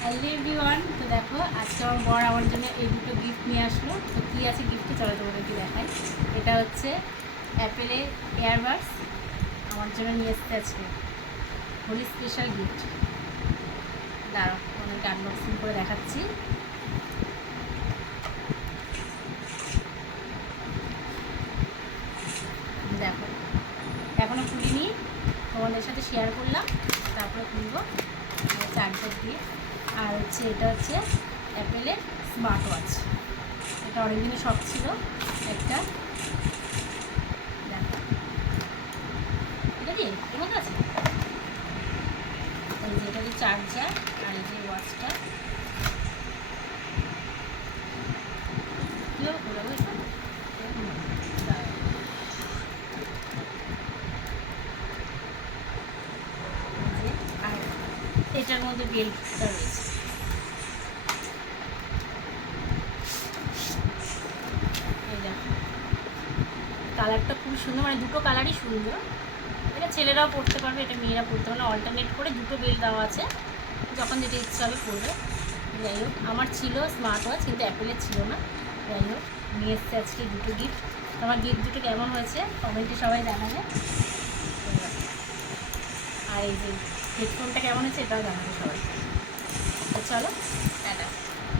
Hello everyone, তো দেখো আজকে আমার বর আমার জন্য এই দুটো গিফট নিয়ে আসলো। তো কী আছে গিফটে, চলো তোমাদেরকে দেখাই। এটা হচ্ছে অ্যাপেলের এয়ারবাডস আমার জন্য নিয়ে এসছে আজকে, হোলি স্পেশাল গিফট। দাঁড়াও, তোমাদেরকে আনবক্সিং করে দেখাচ্ছি। দেখো, এখনও খুলিনি, তোমাদের সাথে শেয়ার করলাম, তারপরে খুলবো চার্জার দিয়ে। আর হচ্ছে এটা হচ্ছে অ্যাপেলের স্মার্ট ওয়াচ। এটা অনেকদিনই শখ ছিল একটা। দেখো, এটা দিয়ে এর মধ্যে আছে এই যে এটা যে চার্জার, আর এই যে ওয়াচটা। কীভাবে খোলাবো এটা? আর এটার মধ্যে বেল্টটা রয়েছে। এই দেখো, কালারটা খুব সুন্দর, মানে দুটো কালারই সুন্দর। এটা ছেলেরাও পরতে পারবে, এটা মেয়েরা পরতে পারবে, অল্টারনেট করে দুটো বেল্ট দেওয়া আছে, যখন যেটা ইচ্ছা হবে পরবে। যাই হোক, আমার ছিল স্মার্ট ওয়াচ কিন্তু অ্যাপেলের ছিল না। যাই হোক, নিয়ে এসছে আজকে দুটো গিফট। আমার গিফট দুটো কেমন হয়েছে কমেন্টে সবাই জানাবে। আর এই যে হেডফোনটা কেমন হয়েছে এটাও জানাবে সবাই। তো চলো, টাটা।